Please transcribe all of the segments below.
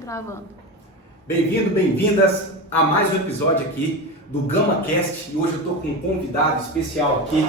Gravando. Bem-vindo, bem-vindas a mais um episódio aqui do GamaCast. E hoje eu estou com um convidado especial aqui,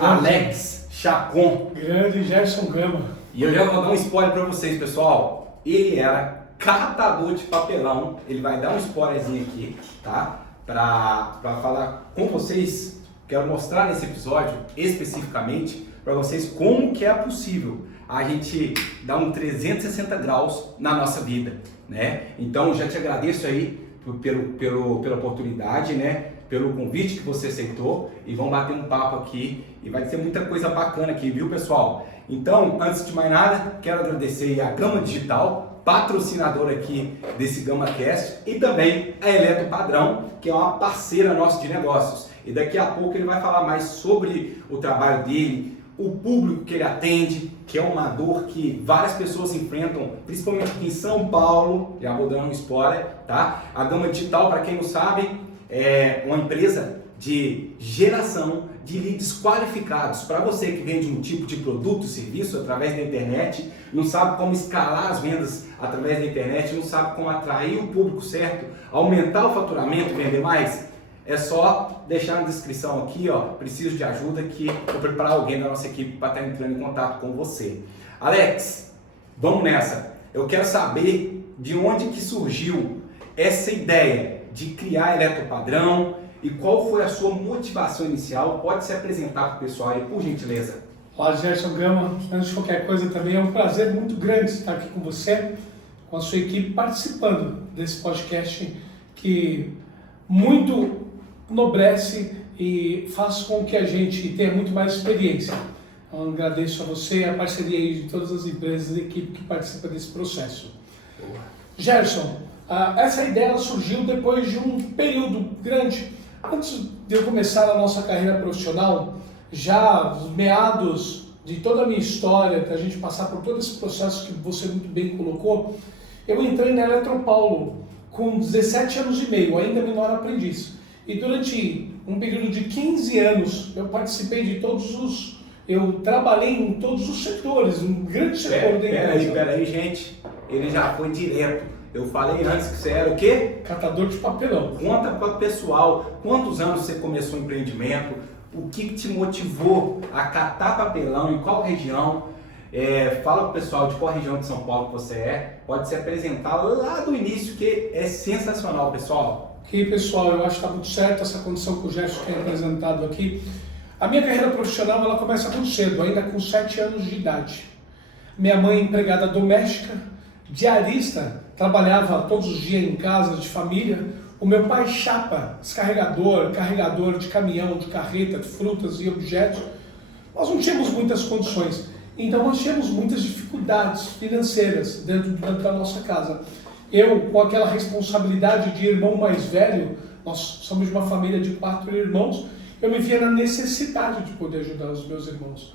Alex Chacon. Grande Gerson Gama. E eu já vou dar um spoiler para vocês, pessoal. Ele era catador de papelão. Ele vai dar um spoilerzinho aqui, tá? Para falar com vocês. Quero mostrar nesse episódio especificamente para vocês como que é possível a gente dar um 360 graus na nossa vida, né? Então já te agradeço aí pela oportunidade, né? Pelo convite que você aceitou e vamos bater um papo aqui e vai ser muita coisa bacana aqui, viu, pessoal? Então, antes de mais nada, quero agradecer a Gama Digital, patrocinadora aqui desse GamaCast, e também a Eletro Padrão, que é uma parceira nossa de negócios. E daqui a pouco ele vai falar mais sobre o trabalho dele, o público que ele atende, que é uma dor que várias pessoas enfrentam, principalmente aqui em São Paulo. Já vou dando um spoiler, tá? A Gama Digital, para quem não sabe, é uma empresa de geração de leads qualificados. Para você que vende um tipo de produto, serviço através da internet, não sabe como escalar as vendas através da internet, não sabe como atrair o público certo, aumentar o faturamento e vender mais, é só deixar na descrição aqui, ó, preciso de ajuda, que vou preparar alguém da nossa equipe para estar entrando em contato com você. Alex, vamos nessa. Eu quero saber de onde que surgiu essa ideia de criar a Eletro Padrão e qual foi a sua motivação inicial. Pode se apresentar para o pessoal aí, por gentileza. Olá, Gerson Gama. Antes de qualquer coisa, também é um prazer muito grande estar aqui com você, com a sua equipe, participando desse podcast que muito nobrece e faz com que a gente tenha muito mais experiência. Então, agradeço a você e a parceria aí de todas as empresas e equipe que participa desse processo. Boa. Gerson, essa ideia ela surgiu depois de um período grande. Antes de eu começar a nossa carreira profissional, já nos meados de toda a minha história, da gente passar por todo esse processo que você muito bem colocou, eu entrei na Eletropaulo com 17 anos e meio, ainda menor aprendiz. E durante um período de 15 anos, eu participei de eu trabalhei em todos os setores, um grande setor da empresa. Pera aí, gente. Ele já foi direto. Eu falei antes que você era o quê? Catador de papelão. Conta para o pessoal, quantos anos você começou o empreendimento, o que te motivou a catar papelão, em qual região? Fala para o pessoal de qual região de São Paulo que você é. Pode se apresentar lá do início, que é sensacional, pessoal. Ok, pessoal, eu acho que está muito certo essa condição que o Gerson tem apresentado aqui. A minha carreira profissional ela começa muito cedo, ainda com 7 anos de idade. Minha mãe, empregada doméstica, diarista, trabalhava todos os dias em casa, de família. O meu pai, chapa, descarregador, carregador de caminhão, de carreta, de frutas e objetos. Nós não tínhamos muitas condições, então nós tínhamos muitas dificuldades financeiras dentro da nossa casa. Eu, com aquela responsabilidade de irmão mais velho, nós somos de uma família de 4 irmãos, eu me via na necessidade de poder ajudar os meus irmãos.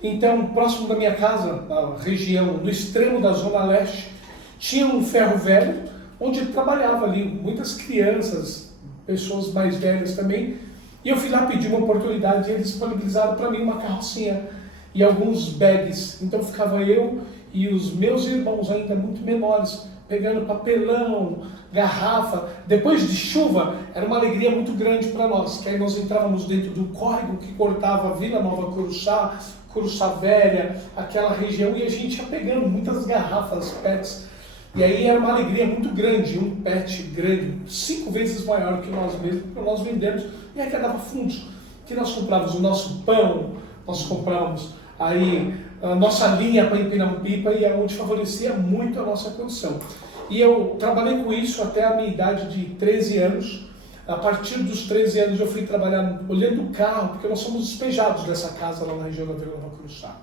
Então, próximo da minha casa, na região, no extremo da Zona Leste, tinha um ferro velho, onde trabalhava ali muitas crianças, pessoas mais velhas também, e eu fui lá pedir uma oportunidade e eles disponibilizaram para mim uma carrocinha e alguns bags. Então ficava eu e os meus irmãos ainda muito menores, pegando papelão, garrafa. Depois de chuva, era uma alegria muito grande para nós, que aí nós entrávamos dentro do córrego que cortava a Vila Nova Curuçá, Curuçá Velha, aquela região, e a gente ia pegando muitas garrafas, pets. E aí era uma alegria muito grande, um pet grande, 5 vezes maior que nós mesmos, para nós vendermos, e arrecadava fundos, que nós comprávamos o nosso pão, nós comprávamos aí a nossa linha para empinar um pipa, e é onde favorecia muito a nossa condição. E eu trabalhei com isso até a minha idade de 13 anos. A partir dos 13 anos eu fui trabalhar olhando o carro, porque nós somos despejados dessa casa lá na região da Vila Nova Curuçá.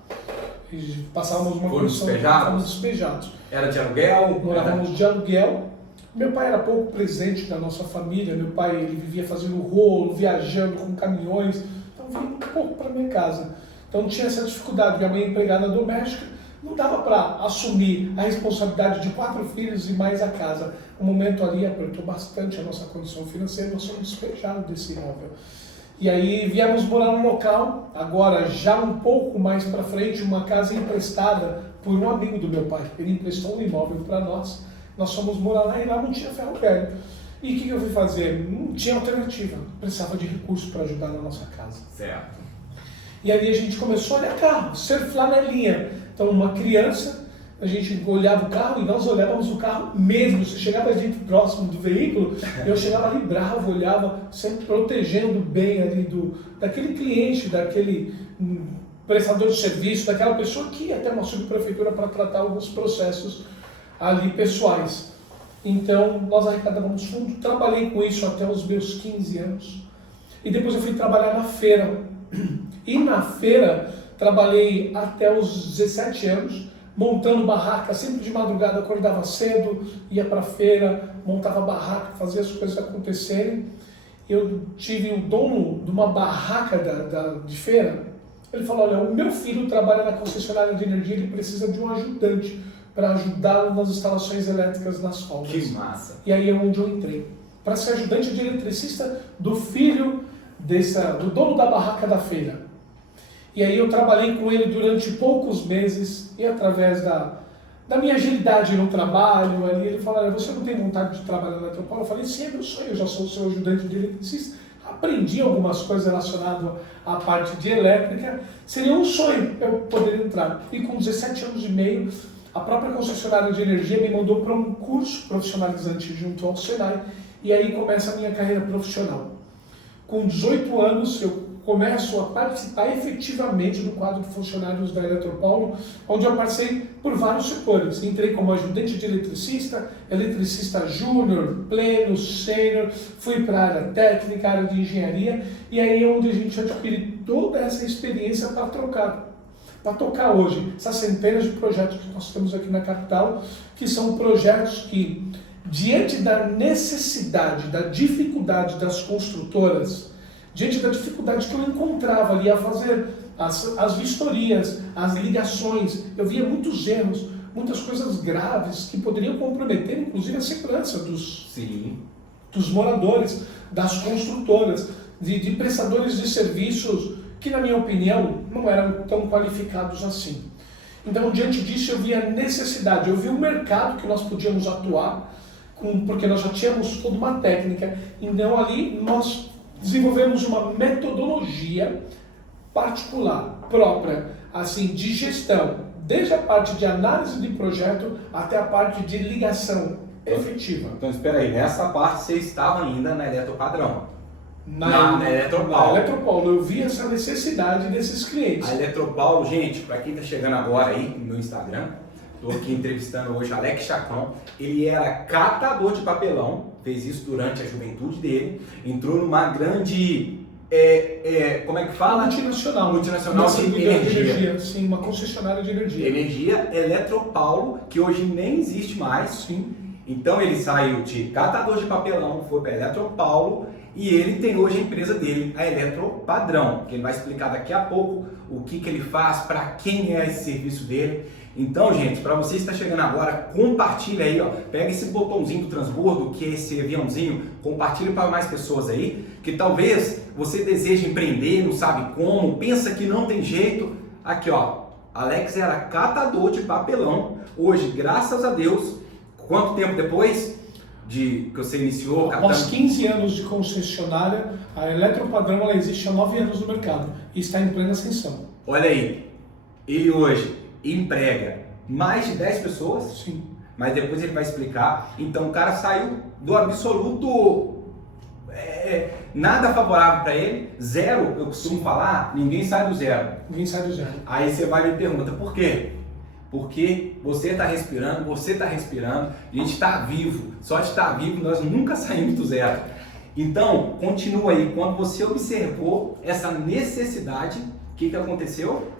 Passávamos uma condição, fomos despejados. Era de aluguel? Morávamos de aluguel. Meu pai era pouco presente da nossa família. Meu pai ele vivia fazendo rolo, viajando com caminhões. Então eu vim muito pouco para minha casa. Então tinha essa dificuldade. Minha mãe empregada doméstica, não dava para assumir a responsabilidade de 4 filhos e mais a casa. O momento ali apertou bastante a nossa condição financeira, nós fomos despejados desse imóvel. E aí viemos morar num local, agora já um pouco mais para frente, uma casa emprestada por um amigo do meu pai. Ele emprestou um imóvel para nós Nós fomos morar lá e lá não tinha ferro velho. E o que eu fui fazer? Não tinha alternativa. Precisava de recursos para ajudar na nossa casa. Certo. E aí a gente começou a olhar carro, ser flanelinha. Então, uma criança, a gente olhava o carro e nós olhávamos o carro mesmo. Se chegava a gente próximo do veículo, eu chegava ali bravo, olhava, sempre protegendo bem ali daquele cliente, daquele prestador de serviço, daquela pessoa que ia até uma subprefeitura para tratar alguns processos ali pessoais. Então, nós arrecadávamos fundo, trabalhei com isso até os meus 15 anos. E depois eu fui trabalhar na feira. E na feira, trabalhei até os 17 anos, montando barraca, sempre de madrugada, acordava cedo, ia para a feira, montava barraca, fazia as coisas acontecerem. Eu tive o dono de uma barraca de feira, ele falou, olha, o meu filho trabalha na concessionária de energia, ele precisa de um ajudante para ajudá-lo nas instalações elétricas nas folgas. Que massa! E aí é onde eu entrei, para ser ajudante de eletricista do filho do dono da barraca da feira. E aí eu trabalhei com ele durante poucos meses e através da minha agilidade no trabalho, ali ele falou, olha, você não tem vontade de trabalhar na Eletropaulo? Eu falei, sim, é meu sonho, eu já sou seu ajudante de eletricista. Aprendi algumas coisas relacionadas à parte de elétrica, seria um sonho eu poder entrar. E com 17 anos e meio, a própria concessionária de energia me mandou para um curso profissionalizante junto ao Senai, e aí começa a minha carreira profissional. Com 18 anos, eu começo a participar efetivamente do quadro de funcionários da Eletropaulo, onde eu passei por vários setores. Entrei como ajudante de eletricista júnior, pleno, sênior, fui para a área técnica, área de engenharia, e aí é onde a gente adquire toda essa experiência para tocar hoje essas centenas de projetos que nós temos aqui na capital, que são projetos que, diante da necessidade, da dificuldade das construtoras, diante da dificuldade que eu encontrava ali a fazer as vistorias, as ligações, eu via muitos erros, muitas coisas graves que poderiam comprometer, inclusive, a segurança dos moradores, das construtoras, de prestadores de serviços que, na minha opinião, não eram tão qualificados assim. Então, diante disso, eu via a necessidade, eu vi o mercado que nós podíamos atuar, porque nós já tínhamos toda uma técnica, então ali nós desenvolvemos uma metodologia particular, própria, assim, de gestão, desde a parte de análise de projeto até a parte de ligação efetiva. Então espera aí, nessa parte você estava ainda na Eletropadrão. Na Eletropaulo. Na Eletropaulo, eu vi essa necessidade desses clientes. A Eletropaulo, gente, para quem está chegando agora aí no meu Instagram, estou aqui entrevistando hoje Alex Chacon. Ele era catador de papelão, fez isso durante a juventude dele, entrou numa grande, como é que fala? Multinacional de energia. Sim, uma concessionária de energia. Energia Eletropaulo, que hoje nem existe mais. Sim. Então ele saiu de catador de papelão, foi para Eletropaulo e ele tem hoje a empresa dele, a Eletropadrão, que ele vai explicar daqui a pouco o que ele faz, para quem é esse serviço dele. Então, gente, para você que está chegando agora, compartilha aí, ó, pega esse botãozinho do transbordo, que é esse aviãozinho, compartilha para mais pessoas aí, que talvez você deseje empreender, não sabe como, pensa que não tem jeito. Aqui, ó, Alex era catador de papelão, hoje, graças a Deus, quanto tempo depois que você iniciou catando? Após 15 anos de concessionária, a Eletropadrão ela existe há 9 anos no mercado e está em plena ascensão. Olha aí, ele hoje emprega mais de 10 pessoas. Sim. Mas depois ele vai explicar. Então o cara saiu do absoluto nada favorável para ele, zero, eu costumo falar, ninguém sai do zero. Ninguém sai do zero. Aí você vai e me pergunta, por quê? Porque você está respirando, a gente está vivo, só de estar vivo nós nunca saímos do zero. Então, continua aí, quando você observou essa necessidade, o que aconteceu?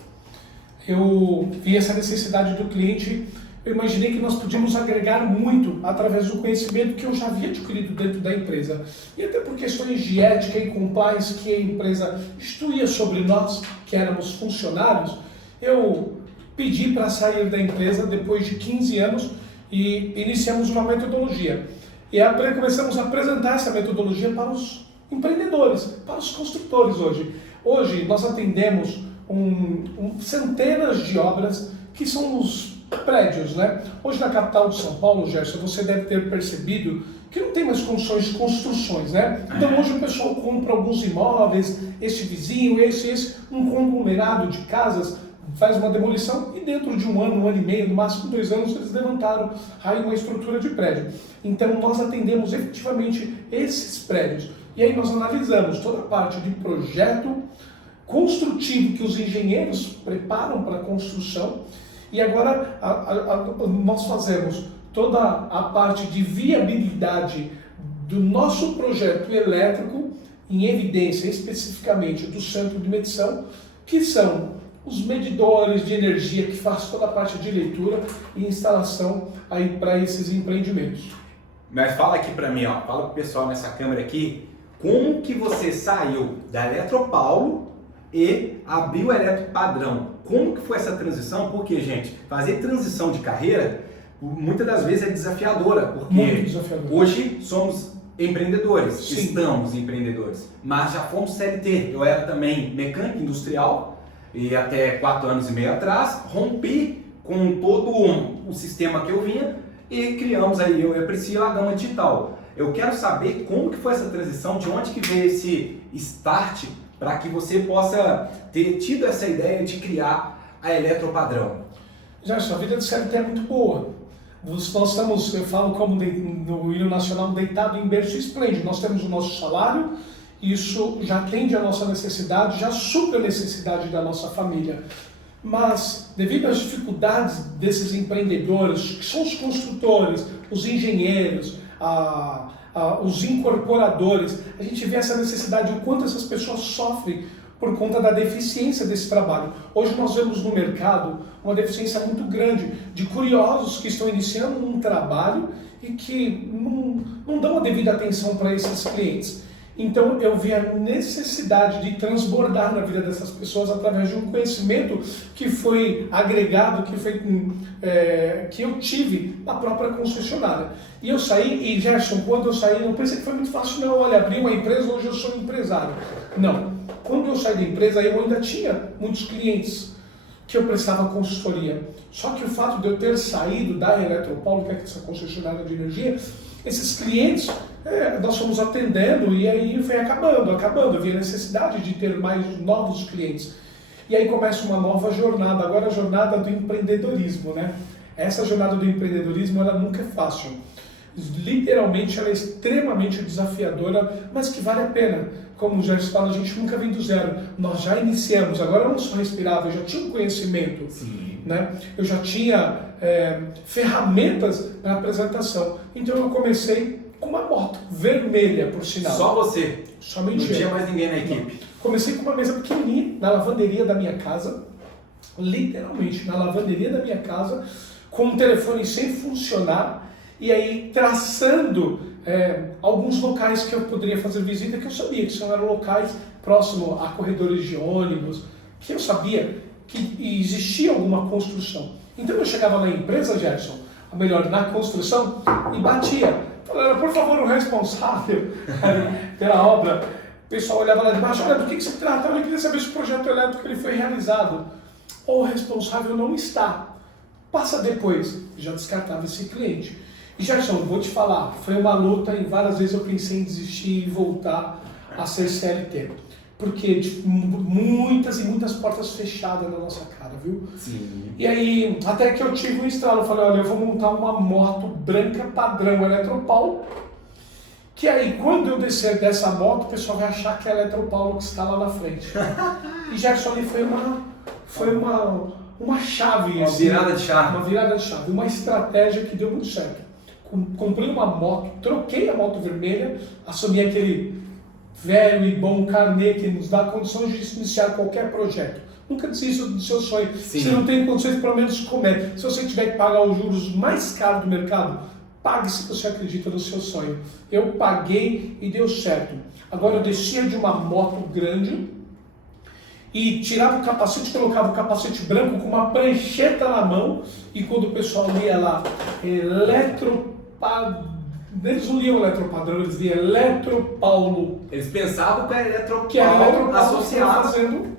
Eu vi essa necessidade do cliente, eu imaginei que nós podíamos agregar muito através do conhecimento que eu já havia adquirido dentro da empresa. E até por questões de ética e compliance que a empresa instituía sobre nós, que éramos funcionários, eu pedi para sair da empresa depois de 15 anos e iniciamos uma metodologia. E começamos a apresentar essa metodologia para os empreendedores, para os construtores hoje. Hoje nós atendemos centenas de obras que são os prédios, né? Hoje na capital de São Paulo, Gerson, você deve ter percebido que não tem mais condições de construções, né? Então hoje o pessoal compra alguns imóveis, esse vizinho, esse, um conglomerado de casas, faz uma demolição e dentro de um ano e meio, no máximo 2 anos, eles levantaram aí uma estrutura de prédio. Então nós atendemos efetivamente esses prédios. E aí nós analisamos toda a parte de projeto construtivo que os engenheiros preparam para a construção e agora nós fazemos toda a parte de viabilidade do nosso projeto elétrico em evidência especificamente do centro de medição, que são os medidores de energia que faz toda a parte de leitura e instalação aí para esses empreendimentos. Mas fala aqui para mim, ó, fala pro pessoal nessa câmera aqui, como que você saiu da Eletropaulo e abriu a Eletro Padrão? Como que foi essa transição? Porque, gente, fazer transição de carreira muitas das vezes é desafiadora, porque hoje somos empreendedores, Sim. Estamos empreendedores, mas já fomos CLT. Eu era também mecânico industrial e até 4 anos e meio atrás rompi com todo o sistema que eu vinha e criamos aí, eu e a Priscila, a Gama Digital. Eu quero saber como que foi essa transição, de onde que veio esse start para que você possa ter tido essa ideia de criar a Eletropadrão. Gerson, a vida de CLT é muito boa. Nós estamos, eu falo como no hino nacional, deitado em berço esplêndido. Nós temos o nosso salário, isso já atende a nossa necessidade, já supre a necessidade da nossa família. Mas, devido às dificuldades desses empreendedores, que são os construtores, os engenheiros, os incorporadores, a gente vê essa necessidade, o quanto essas pessoas sofrem por conta da deficiência desse trabalho. Hoje nós vemos no mercado uma deficiência muito grande de curiosos que estão iniciando um trabalho e que não dão a devida atenção para esses clientes. Então eu vi a necessidade de transbordar na vida dessas pessoas através de um conhecimento que foi agregado, que eu tive na própria concessionária. E eu saí, e Gerson, quando eu saí, não pensei que foi muito fácil, não. Olha, abri uma empresa, hoje eu sou empresário. Não. Quando eu saí da empresa, eu ainda tinha muitos clientes que eu prestava consultoria. Só que o fato de eu ter saído da Eletropaulo, que é essa concessionária de energia, esses clientes, nós fomos atendendo e aí foi acabando. Havia necessidade de ter mais novos clientes. E aí começa uma nova jornada, agora a jornada do empreendedorismo, né? Essa jornada do empreendedorismo, ela nunca é fácil. Literalmente, ela é extremamente desafiadora, mas que vale a pena. Como o Gerson fala, a gente nunca vem do zero. Nós já iniciamos, agora eu não só respirava, eu já tinha um conhecimento. Sim. Né? Eu já tinha ferramentas para apresentação. Então eu comecei com uma moto vermelha, por sinal. Só você? Somente eu. Não tinha mais ninguém na equipe? Comecei com uma mesa pequenininha na lavanderia da minha casa, literalmente na lavanderia da minha casa, com um telefone sem funcionar, e aí traçando alguns locais que eu poderia fazer visita, que eu sabia que são eram locais próximos a corredores de ônibus, que eu sabia que existia alguma construção. Então eu chegava na empresa, Gerson, ou melhor, na construção, e batia. Falava, por favor, o responsável pela obra. O pessoal olhava lá de baixo, olha, do que se trata? Eu queria saber se o projeto elétrico ele foi realizado. Ou o responsável não está. Passa depois. Já descartava esse cliente. E Gerson, vou te falar, foi uma luta e várias vezes eu pensei em desistir e voltar a ser CLT. Porque tipo, muitas e muitas portas fechadas na nossa cara, viu? Sim. E aí, até que eu tive um estralo, eu falei, olha, eu vou montar uma moto branca padrão Eletropaulo, que aí, quando eu descer dessa moto, o pessoal vai achar que é a Eletropaulo que está lá na frente. E Gerson, ali foi uma chave. Uma virada de chave. Uma virada de chave, uma estratégia que deu muito certo. Comprei uma moto, troquei a moto vermelha, assumi aquele velho e bom carnê que nos dá condições de iniciar qualquer projeto. Nunca desista do seu sonho. Sim. Se não tem condições, pelo menos comer. Se você tiver que pagar os juros mais caros do mercado, pague se você acredita no seu sonho. Eu paguei e deu certo. Agora eu descia de uma moto grande e tirava o capacete, colocava o capacete branco com uma prancheta na mão, e quando o pessoal lia lá, eles não liam Eletropadrão, eles liam Eletropaulo. Eles pensavam que era Que era Eletropaulo Eletropaulo associado. fazendo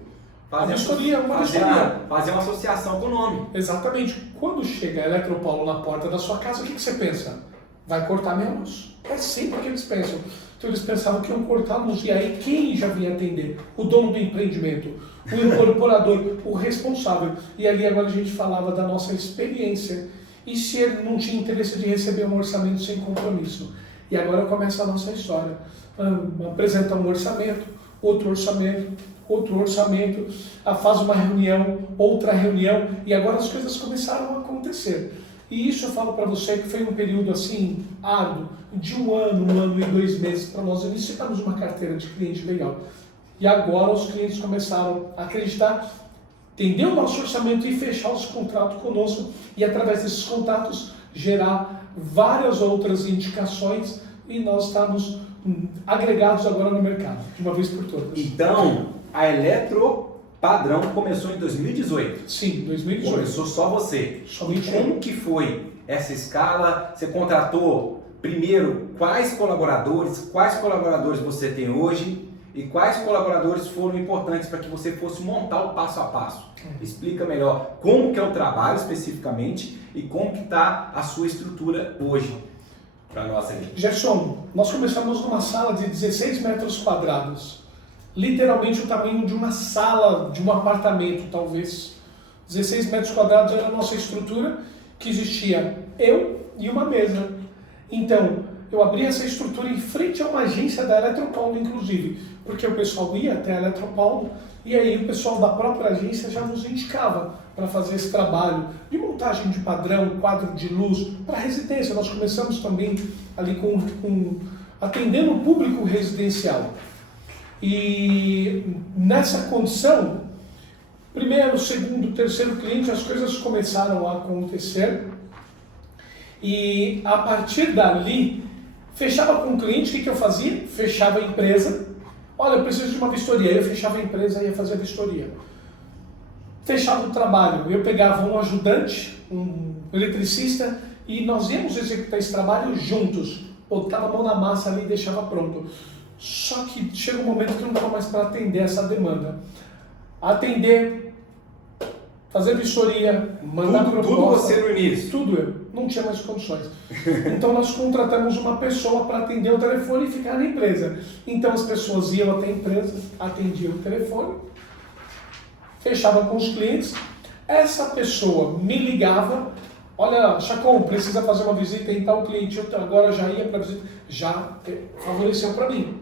A vistoria é uma vistoria. Fazer uma associação com o nome. Exatamente. Quando chega a Eletropaulo na porta da sua casa, o que você pensa? Vai cortar minha luz. É sempre o que eles pensam. Então eles pensavam que iam cortar a luz. E aí quem já vinha atender? O dono do empreendimento, o incorporador, o responsável. E ali agora a gente falava da nossa experiência. E se ele não tinha interesse de receber um orçamento sem compromisso? E agora começa a nossa história. Apresenta um orçamento, outro orçamento, faz uma reunião, outra reunião, e agora as coisas começaram a acontecer. E isso eu falo para você que foi um período assim, árduo, de um ano e 2 meses para nós iniciarmos uma carteira de cliente legal. E agora os clientes começaram a acreditar, entender o nosso orçamento e fechar os contratos conosco, e através desses contatos gerar várias outras indicações, e nós estamos agregados agora no mercado, de uma vez por todas. Então, a Eletropadrão começou em 2018? Sim, 2018. Começou só você. Somente e como que foi essa escala? Você contratou primeiro quais colaboradores você tem hoje e quais colaboradores foram importantes para que você fosse montar o passo a passo? Explica melhor como que é o trabalho especificamente e como que está a sua estrutura hoje para nós aí. Gerson, nós começamos numa sala de 16 metros quadrados. Literalmente o tamanho de uma sala, de um apartamento, talvez. 16 metros quadrados era a nossa estrutura, que existia eu e uma mesa. Então, eu abri essa estrutura em frente a uma agência da Eletropaulo, inclusive, porque o pessoal ia até a Eletropaulo e aí o pessoal da própria agência já nos indicava para fazer esse trabalho de montagem de padrão, quadro de luz, para residência. Nós começamos também ali atendendo o público residencial. E nessa condição, primeiro, segundo, terceiro cliente, as coisas começaram a acontecer. E a partir dali, fechava com o cliente, o que eu fazia? Fechava a empresa. Olha, eu preciso de uma vistoria. Eu fechava a empresa e ia fazer a vistoria. Fechava o trabalho. Eu pegava um ajudante, um eletricista, e nós íamos executar esse trabalho juntos. Botava a mão na massa ali e deixava pronto. Só que chega um momento que não dava mais para atender essa demanda. Atender, fazer vistoria, mandar proposta. Tudo você no início? Tudo eu. Não tinha mais condições. Então nós contratamos uma pessoa para atender o telefone e ficar na empresa. Então as pessoas iam até a empresa, atendiam o telefone, fechava com os clientes. Essa pessoa me ligava. Olha, Chacon, precisa fazer uma visita em tal cliente. Eu agora já ia para a visita. Já favoreceu para mim.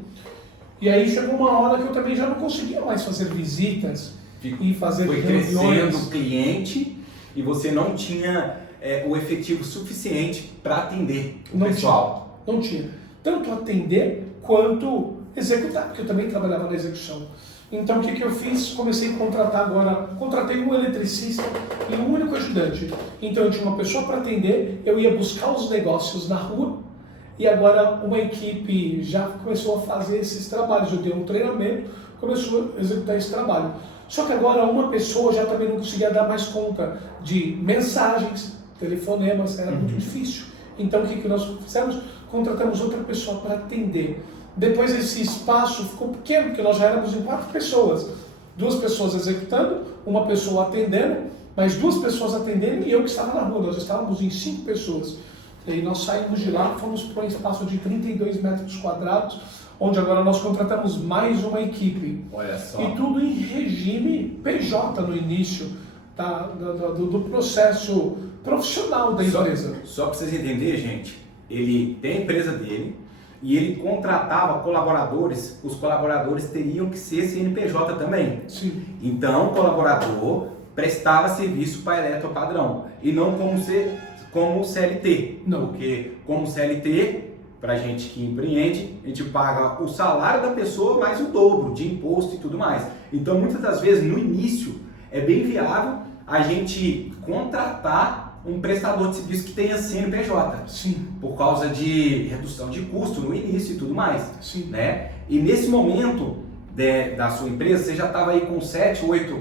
E aí chegou uma hora que eu também já não conseguia mais fazer visitas e fazer reuniões. Foi crescendo o cliente e você não tinha o efetivo suficiente para atender o pessoal. Não tinha. Tanto atender quanto executar, porque eu também trabalhava na execução. Então o que eu fiz? Comecei a contratar agora, contratei um eletricista e um único ajudante. Então eu tinha uma pessoa para atender, eu ia buscar os negócios na rua. E agora uma equipe já começou a fazer esses trabalhos. Eu dei um treinamento, começou a executar esse trabalho. Só que agora uma pessoa já também não conseguia dar mais conta de mensagens, telefonemas, era muito difícil. Então o que nós fizemos? Contratamos outra pessoa para atender. Depois esse espaço ficou pequeno, porque nós já éramos em 4 pessoas. 2 pessoas executando, uma pessoa atendendo, mais 2 pessoas atendendo e eu que estava na rua. Nós estávamos em 5 pessoas. E aí nós saímos de lá, fomos para um espaço de 32 metros quadrados, onde agora nós contratamos mais uma equipe. Olha só. E tudo em regime PJ no início do processo profissional da empresa. Só para vocês entenderem, gente, ele tem a empresa dele e ele contratava colaboradores, os colaboradores teriam que ser CNPJ também. Sim. Então o colaborador prestava serviço para a Eletropadrão e não como CLT. Não. Porque como CLT, para a gente que empreende, a gente paga o salário da pessoa mais o dobro de imposto e tudo mais. Então muitas das vezes no início é bem viável a gente contratar um prestador de serviço que tenha CNPJ. Sim. Por causa de redução de custo no início e tudo mais. Sim. Né? E nesse momento da sua empresa, você já estava aí com 7, 8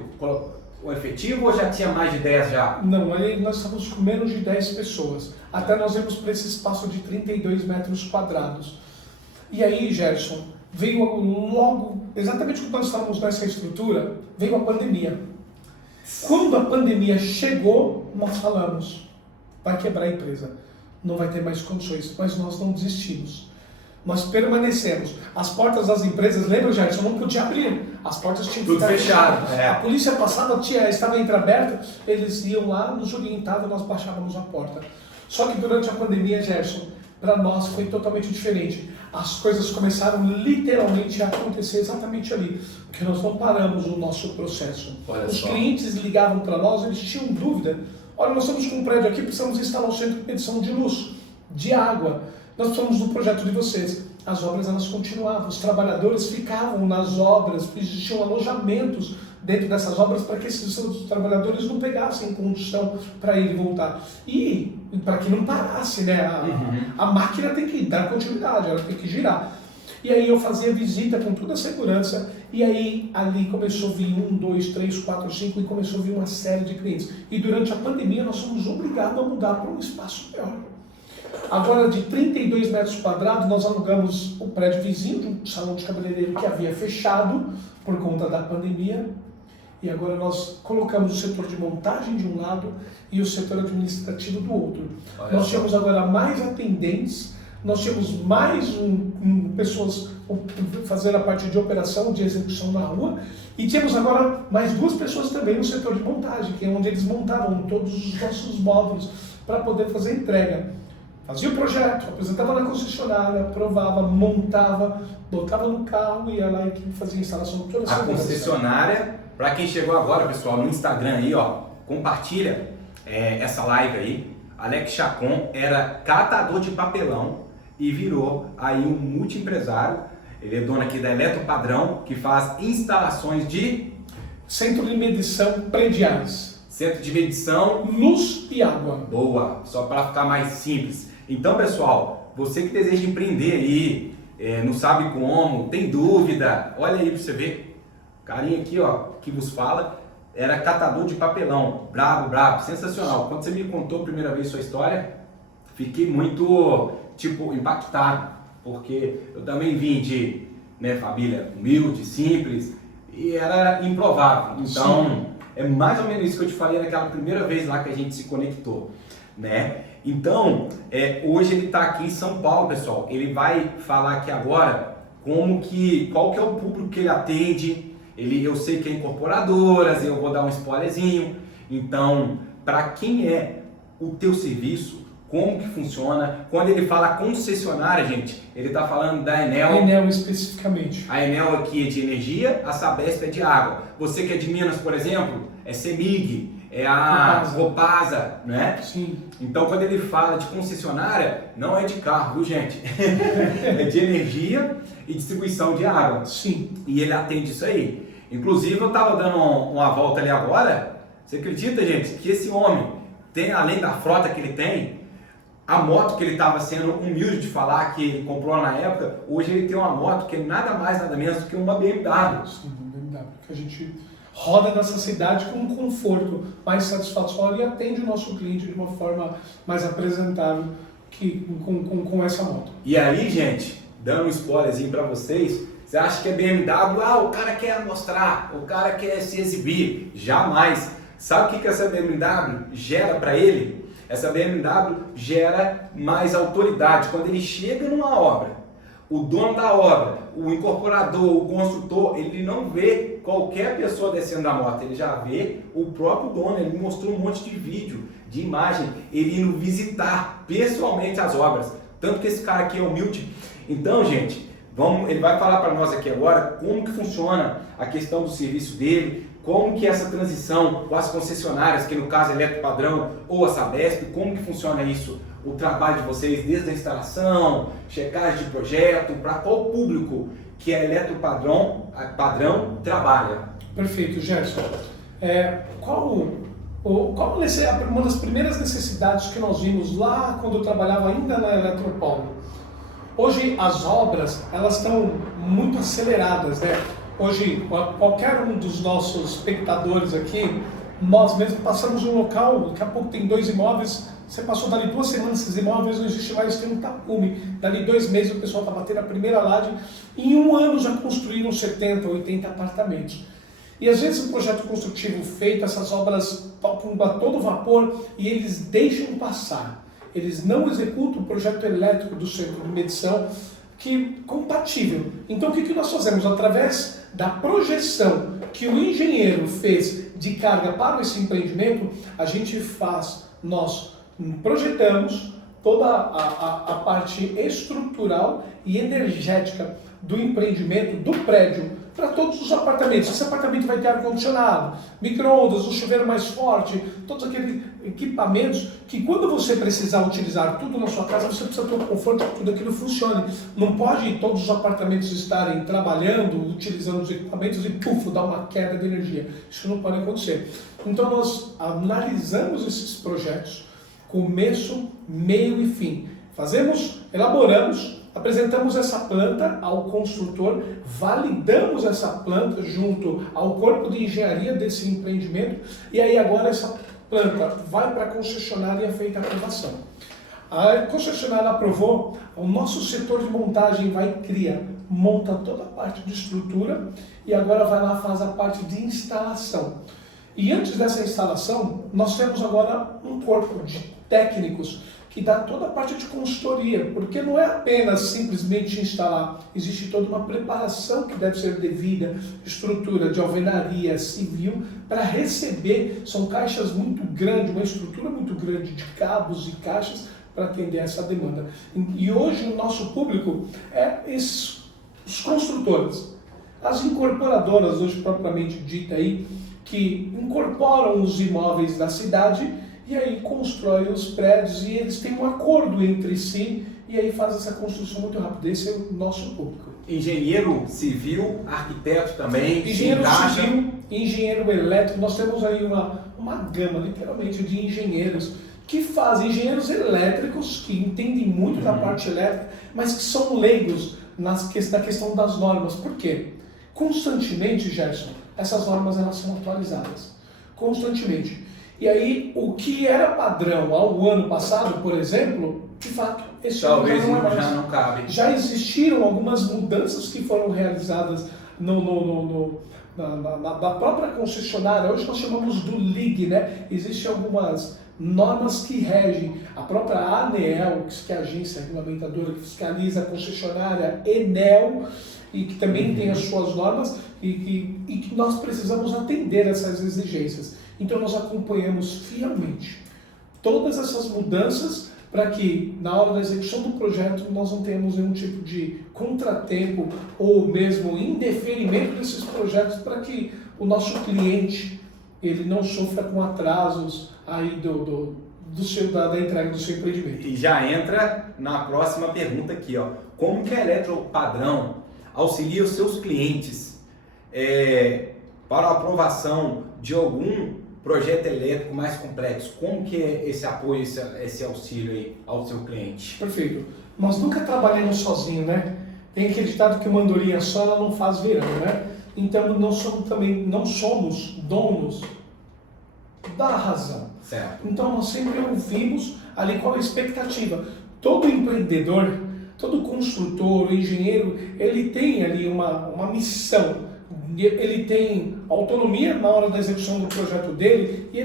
o efetivo ou já tinha mais de 10 já? Não, aí nós estávamos com menos de 10 pessoas. Até nós íamos para esse espaço de 32 metros quadrados. E aí, Gerson, veio logo, exatamente quando nós estávamos nessa estrutura, veio a pandemia. Quando a pandemia chegou, nós falamos, vai quebrar a empresa, não vai ter mais condições, mas nós não desistimos. Nós permanecemos. As portas das empresas, lembra, Gerson, não podia abrir. As portas tinham que tudo ficar fechado. fechadas. A polícia passava, estava entreaberta, eles iam lá, nos orientavam, nós baixávamos a porta. Só que durante a pandemia, Gerson, para nós foi totalmente diferente. As coisas começaram literalmente a acontecer exatamente ali, porque nós não paramos o nosso processo. Os clientes ligavam para nós, eles tinham dúvida. Olha, nós estamos com um prédio aqui, precisamos instalar um centro de medição de luz, de água. Nós precisamos do projeto de vocês. As obras, elas continuavam, os trabalhadores ficavam nas obras, existiam alojamentos dentro dessas obras para que esses trabalhadores não pegassem condição para ir e voltar. E para que não parasse, né? A máquina tem que dar continuidade, ela tem que girar. E aí eu fazia visita com toda a segurança, e aí ali começou a vir 1, 2, 3, 4, 5, e começou a vir uma série de clientes. E durante a pandemia nós fomos obrigados a mudar para um espaço maior. Agora, de 32 metros quadrados, nós alugamos o prédio vizinho de um salão de cabeleireiro que havia fechado por conta da pandemia. E agora nós colocamos o setor de montagem de um lado e o setor administrativo do outro. Nós tínhamos agora mais atendentes, nós tínhamos mais pessoas fazendo a parte de operação, de execução na rua, e tínhamos agora mais 2 pessoas também no setor de montagem, que é onde eles montavam todos os nossos módulos para poder fazer entrega. Fazia o projeto, apresentava na concessionária, aprovava, montava, botava no carro e ia lá e fazia a instalação toda a concessionária, para quem chegou agora, pessoal, no Instagram aí, ó, compartilha essa live aí. Alex Chacon era catador de papelão e virou aí um multiempresário. Ele é dono aqui da Eletropadrão, que faz instalações de centro de medição prediais. Centro de medição, luz e água. Boa, só para ficar mais simples. Então, pessoal, você que deseja empreender aí, não sabe como, tem dúvida, olha aí para você ver. O carinha aqui, ó, que vos fala, era catador de papelão. Bravo, bravo, sensacional. Quando você me contou a primeira vez sua história, fiquei muito, impactado. Porque eu também vim de família humilde, simples, e era improvável. Então, é mais ou menos isso que eu te falei naquela primeira vez lá que a gente se conectou, né? Então, hoje ele está aqui em São Paulo, pessoal. Ele vai falar aqui agora qual que é o público que ele atende. Eu sei que é incorporadoras, eu vou dar um spoilerzinho. Então, para quem é o teu serviço, como que funciona? Quando ele fala concessionária, gente, ele está falando da Enel. Enel especificamente. A Enel aqui é de energia, a Sabesp é de água. Você que é de Minas, por exemplo, é CEMIG, é a Copasa, né? Sim. Então, quando ele fala de concessionária, não é de carro, viu, gente? É de energia e distribuição de água. Sim. E ele atende isso aí. Inclusive, eu estava dando uma volta ali agora. Você acredita, gente, que esse homem tem, além da frota que ele tem, a moto que ele estava sendo humilde de falar que ele comprou na época, hoje ele tem uma moto que é nada mais, nada menos do que uma BMW. Sim, uma BMW, que a gente roda nessa cidade com um conforto mais satisfatório e atende o nosso cliente de uma forma mais apresentável com essa moto. E aí, gente, dando um spoilerzinho para vocês, você acha que é BMW? O cara quer mostrar, o cara quer se exibir. Jamais. Sabe o que essa BMW gera para ele? Essa BMW gera mais autoridade. Quando ele chega numa obra, o dono da obra, o incorporador, o construtor, ele não vê qualquer pessoa descendo da moto, ele já vê o próprio dono. Ele mostrou um monte de vídeo, de imagem, ele indo visitar pessoalmente as obras. Tanto que esse cara aqui é humilde. Então, gente, ele vai falar para nós aqui agora como que funciona a questão do serviço dele, como que essa transição com as concessionárias, que no caso é Eletropadrão ou a Sabesp, como que funciona isso, o trabalho de vocês desde a instalação, checagem de projeto, para qual público que a Eletropadrão trabalha. Perfeito, Gerson. Uma das primeiras necessidades que nós vimos lá quando eu trabalhava ainda na Eletropaulo? Hoje as obras elas estão muito aceleradas, né? Hoje, qualquer um dos nossos espectadores aqui, nós mesmos passamos um local, daqui a pouco tem 2 imóveis, Você passou dali 2 semanas, esses imóveis não existem mais, tem um tapume. Dali 2 meses o pessoal está batendo a primeira laje. Em 1 ano já construíram 70, 80 apartamentos. E às vezes o projeto construtivo feito, essas obras tocam a todo vapor e eles deixam passar. Eles não executam o projeto elétrico do centro de medição que compatível. Então o que nós fazemos? Através da projeção que o engenheiro fez de carga para esse empreendimento, a gente nós projetamos toda a parte estrutural e energética do empreendimento, do prédio, para todos os apartamentos. Esse apartamento vai ter ar-condicionado, micro-ondas, um chuveiro mais forte, todos aqueles equipamentos que quando você precisar utilizar tudo na sua casa, você precisa ter o conforto que tudo aquilo funcione. Não pode todos os apartamentos estarem trabalhando, utilizando os equipamentos e dar uma queda de energia. Isso não pode acontecer. Então nós analisamos esses projetos, começo, meio e fim. Elaboramos, apresentamos essa planta ao construtor, validamos essa planta junto ao corpo de engenharia desse empreendimento e aí agora essa planta vai para a concessionária e é feita a aprovação. A concessionária aprovou, o nosso setor de montagem monta toda a parte de estrutura e agora vai lá faz a parte de instalação. E antes dessa instalação, nós temos agora um corpo de técnicos que dá toda a parte de consultoria, porque não é apenas simplesmente instalar, existe toda uma preparação que deve ser devida, estrutura de alvenaria civil, para receber, são caixas muito grandes, uma estrutura muito grande de cabos e caixas para atender essa demanda. E hoje o nosso público é os construtores, as incorporadoras hoje propriamente dita aí, que incorporam os imóveis da cidade e aí constroem os prédios e eles têm um acordo entre si e aí faz essa construção muito rápida. Esse é o nosso público. Engenheiro civil, arquiteto também, engenheiro civil, engenheiro elétrico, nós temos aí uma gama literalmente de engenheiros que fazem, engenheiros elétricos que entendem muito da parte elétrica, mas que são leigos na questão das normas. Por quê? Constantemente, Gerson, essas normas elas são atualizadas, constantemente. E aí, o que era padrão ao ano passado, por exemplo, de fato, esse talvez ano já não cabe. Já existiram algumas mudanças que foram realizadas na própria concessionária. Hoje nós chamamos do LIG, né? Existem algumas normas que regem. A própria ANEEL, que é a agência regulamentadora que fiscaliza a concessionária, ENEL, e que também tem as suas normas e que nós precisamos atender essas exigências. Então nós acompanhamos fielmente todas essas mudanças para que na hora da execução do projeto nós não tenhamos nenhum tipo de contratempo ou mesmo indeferimento desses projetos para que o nosso cliente ele não sofra com atrasos aí da entrega do seu empreendimento. E já entra na próxima pergunta aqui, ó. Como que a Eletropadrão auxilia os seus clientes para a aprovação de algum projeto elétrico mais complexo? Como que é esse apoio, esse auxílio aí ao seu cliente? Perfeito. Nós nunca trabalhamos sozinhos, né? Tem aquele ditado que uma andorinha só ela não faz verão, né? Então não somos donos da razão. Certo. Então nós sempre ouvimos ali qual a expectativa. Todo empreendedor, todo construtor, engenheiro, ele tem ali uma missão. Ele tem autonomia na hora da execução do projeto dele e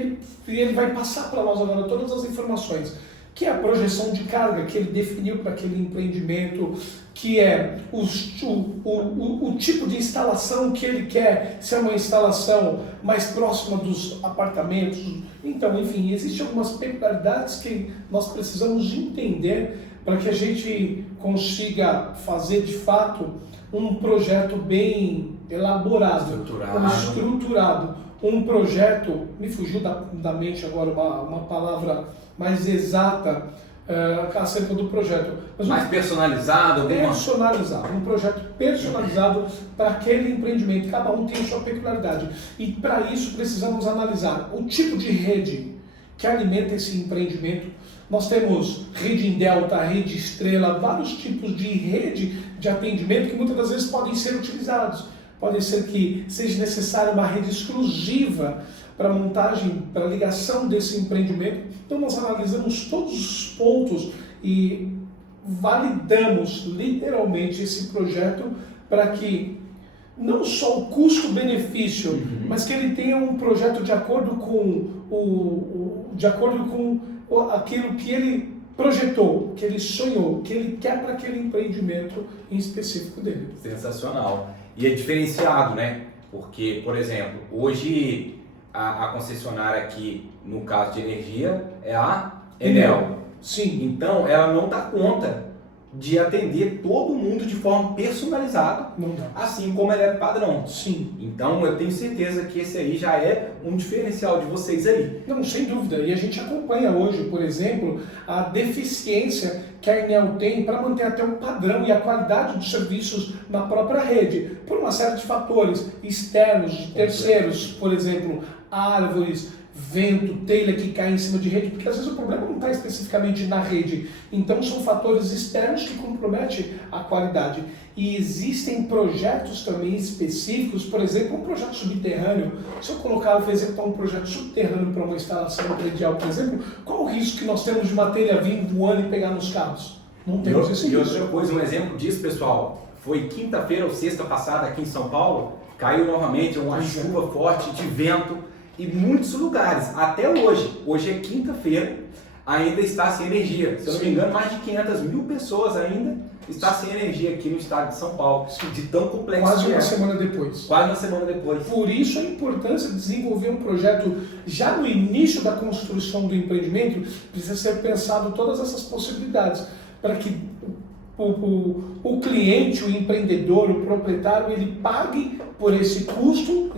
ele vai passar para nós agora todas as informações, que é a projeção de carga que ele definiu para aquele empreendimento, que é o tipo de instalação que ele quer, se é uma instalação mais próxima dos apartamentos. Então, enfim, existem algumas peculiaridades que nós precisamos entender para que a gente consiga fazer de fato um projeto bem elaborado, estruturado, um projeto, me fugiu da mente agora uma palavra mais exata acerca do projeto. Mas mais personalizado? Um projeto personalizado para aquele empreendimento, cada um tem a sua peculiaridade. E para isso precisamos analisar o tipo de rede que alimenta esse empreendimento. Nós temos rede em delta, rede estrela, vários tipos de rede de atendimento que muitas das vezes podem ser utilizados. Pode ser que seja necessária uma rede exclusiva para a montagem, para a ligação desse empreendimento. Então nós analisamos todos os pontos e validamos literalmente esse projeto para que não só o custo-benefício, mas que ele tenha um projeto de acordo com aquilo que ele projetou, que ele sonhou, que ele quer para aquele empreendimento em específico dele. Sensacional. E é diferenciado, né? Porque, por exemplo, hoje a concessionária aqui, no caso de energia, é a Enel. Sim. Então, ela não dá conta de atender todo mundo de forma personalizada, Não dá. assim como ela é padrão. Sim. Então, eu tenho certeza que esse aí já é um diferencial de vocês aí. Não, sem dúvida. E a gente acompanha hoje, por exemplo, a deficiência que a Enel tem para manter até o padrão e a qualidade dos serviços na própria rede, por uma série de fatores externos, de terceiros, por exemplo, árvores, vento, telha que cai em cima de rede, porque às vezes o problema não está especificamente na rede. Então são fatores externos que comprometem a qualidade. E existem projetos também específicos, por exemplo, um projeto subterrâneo. Se eu colocar, por exemplo, um projeto subterrâneo para uma instalação predial, por exemplo, qual o risco que nós temos de matéria vir voando e pegar nos carros? Não temos esse risco. E outra coisa, um exemplo disso, pessoal, foi quinta-feira ou sexta passada aqui em São Paulo, caiu novamente uma chuva forte de vento em muitos lugares, até hoje é quinta-feira, ainda está sem energia. Se eu não me engano, mais de 500 mil pessoas ainda está sem energia aqui no estado de São Paulo, de tão complexo. Quase uma semana depois. Quase uma semana depois. Por isso a importância de desenvolver um projeto já no início da construção do empreendimento, precisa ser pensado todas essas possibilidades, para que o cliente, o empreendedor, o proprietário, ele pague por esse custo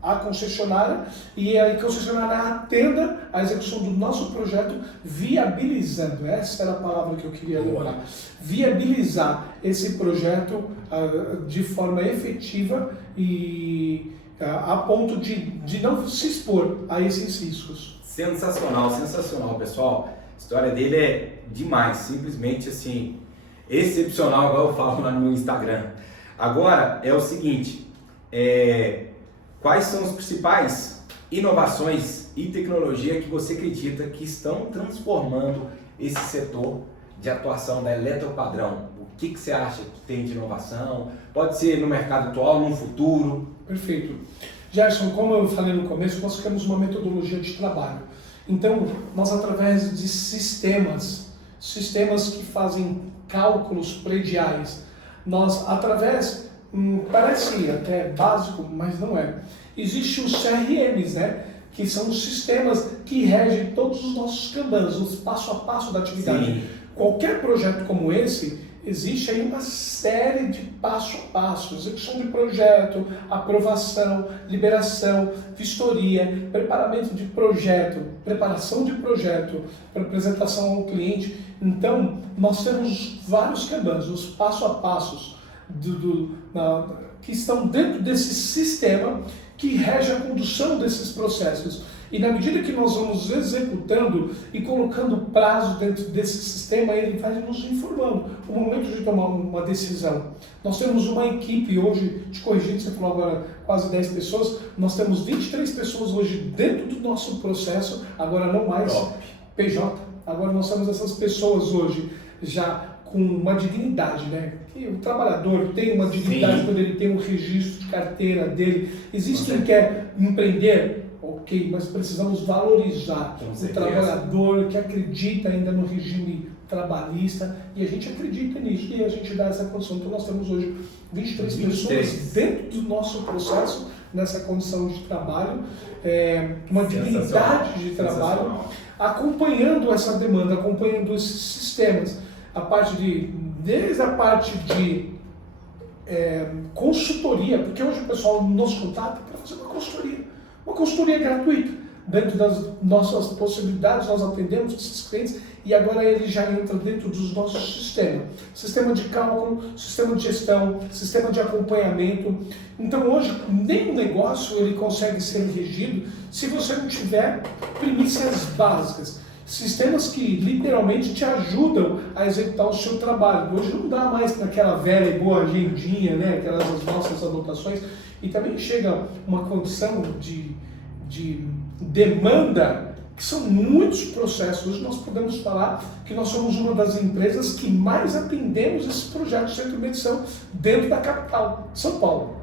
a concessionária e a concessionária atenda a execução do nosso projeto, viabilizando, essa era a palavra que eu queria lembrar, viabilizar esse projeto de forma efetiva e a ponto de não se expor a esses riscos. Sensacional, sensacional, pessoal. A história dele é demais, simplesmente assim, excepcional, igual eu falo lá no meu Instagram. Agora, é o seguinte, quais são as principais inovações e tecnologia que você acredita que estão transformando esse setor de atuação da Eletropadrão? O que você acha que tem de inovação? Pode ser no mercado atual, no futuro? Perfeito. Gerson, como eu falei no começo, nós temos uma metodologia de trabalho. Então, nós através de sistemas que fazem cálculos prediais, nós através, parece até básico, mas não é. Existem os CRMs, né? Que são os sistemas que regem todos os nossos Kanbans, os passo a passo da atividade. Sim. Qualquer projeto como esse, existe aí uma série de passo a passo, execução de projeto, aprovação, liberação, vistoria, preparamento de projeto, preparação de projeto, para apresentação ao cliente. Então, nós temos vários Kanbans, os passo a passos que estão dentro desse sistema que rege a condução desses processos. E na medida que nós vamos executando e colocando prazo dentro desse sistema, ele vai nos informando o momento de tomar uma decisão. Nós temos uma equipe hoje, te corrigindo, você falou agora quase 10 pessoas, nós temos 23 pessoas hoje dentro do nosso processo, agora não mais PJ. Agora nós temos essas pessoas hoje já com uma dignidade, né? E o trabalhador tem uma dignidade quando ele tem um registro de carteira dele. Existe quem quer empreender? Ok, mas precisamos valorizar o trabalhador que acredita ainda no regime trabalhista, e a gente acredita nisso, e a gente dá essa condição. Então nós temos hoje 23 pessoas dentro do nosso processo, nessa condição de trabalho, uma dignidade de trabalho, acompanhando essa demanda, acompanhando esses sistemas. Desde a parte de consultoria, porque hoje o pessoal nos contata para fazer uma consultoria gratuita. Dentro das nossas possibilidades, nós atendemos esses clientes e agora ele já entra dentro dos nossos sistemas. Sistema de cálculo, sistema de gestão, sistema de acompanhamento. Então hoje, nenhum negócio ele consegue ser regido se você não tiver premissas básicas. Sistemas que literalmente te ajudam a executar o seu trabalho. Hoje não dá mais para aquela velha e boa agendinha, né? Aquelas nossas anotações. E também chega uma condição de de demanda, que são muitos processos. Hoje nós podemos falar que nós somos uma das empresas que mais atendemos esse projeto de centro de medição dentro da capital, São Paulo.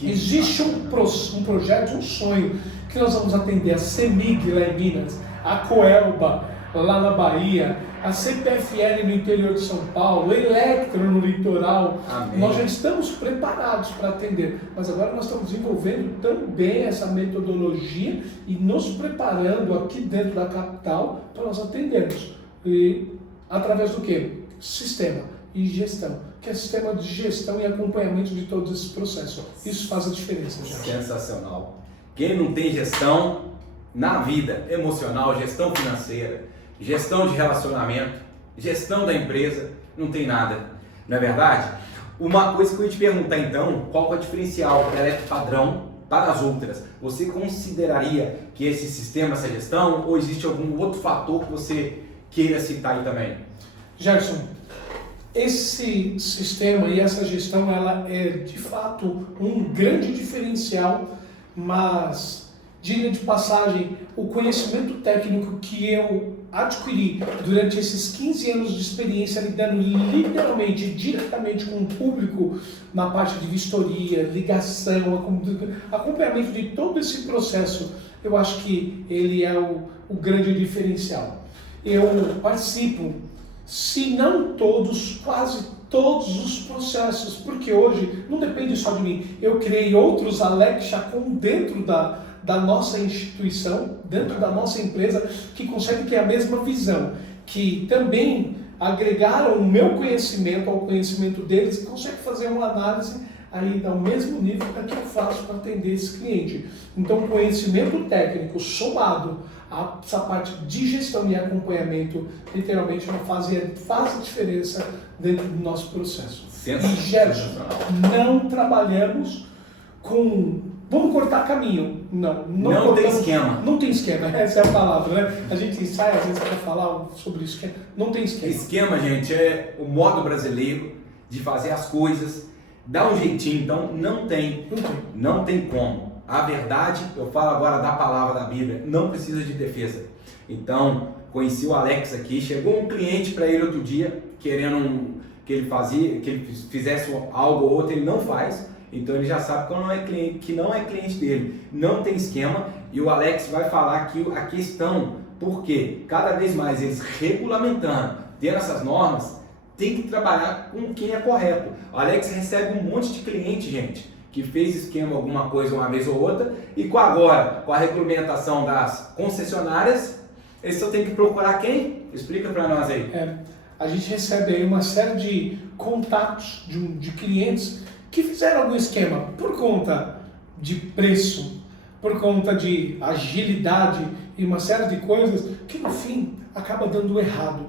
Existe um projeto, um sonho, que nós vamos atender a CEMIG lá em Minas, a Coelba lá na Bahia, a CPFL no interior de São Paulo, a Electro no litoral. Amém. Nós já estamos preparados para atender, mas agora nós estamos desenvolvendo também essa metodologia e nos preparando aqui dentro da capital para nós atendermos. E através do quê? Sistema e gestão, que é sistema de gestão e acompanhamento de todos esses processos. Isso faz a diferença, gente. Sensacional. Quem não tem gestão na vida emocional, gestão financeira, gestão de relacionamento, gestão da empresa, não tem nada, não é verdade? Uma coisa que eu ia te perguntar então, qual é o diferencial da Eletropadrão para as outras? Você consideraria que esse sistema, essa gestão, ou existe algum outro fator que você queira citar aí também? Gerson, esse sistema e essa gestão, ela é de fato um grande diferencial, mas diga de passagem, o conhecimento técnico que eu adquiri durante esses 15 anos de experiência lidando literalmente, diretamente com o público na parte de vistoria, ligação, acompanhamento de todo esse processo, eu acho que ele é o grande diferencial. Eu participo, se não todos, quase todos os processos, porque hoje não depende só de mim. Eu criei outros Alex Chacon dentro da nossa instituição, dentro da nossa empresa, que conseguem ter a mesma visão, que também agregaram o meu conhecimento ao conhecimento deles e conseguem fazer uma análise aí ao mesmo nível que eu faço para atender esse cliente. Então, conhecimento técnico somado a essa parte de gestão e acompanhamento, literalmente faz a diferença dentro do nosso processo. E, Gerson, não trabalhamos com... Vamos cortar caminho. Não tem esquema. Não tem esquema, essa é a palavra, né? A gente ensaia, às vezes, para falar sobre isso. Não tem esquema. Esquema, gente, é o modo brasileiro de fazer as coisas, dá um jeitinho, então não tem como. A verdade, eu falo agora da palavra da Bíblia, não precisa de defesa. Então, conheci o Alex aqui, chegou um cliente para ele outro dia, querendo que ele fizesse algo ou outro, ele não faz, então ele já sabe que não é cliente dele, não tem esquema, e o Alex vai falar aqui a questão, porque cada vez mais eles regulamentando, tendo essas normas, tem que trabalhar com quem é correto. O Alex recebe um monte de cliente, gente, que fez esquema alguma coisa uma vez ou outra, e com a regulamentação das concessionárias, eles só tem que procurar quem? Explica para nós aí. A gente recebe aí uma série de contatos de clientes que fizeram algum esquema por conta de preço, por conta de agilidade e uma série de coisas que no fim acaba dando errado.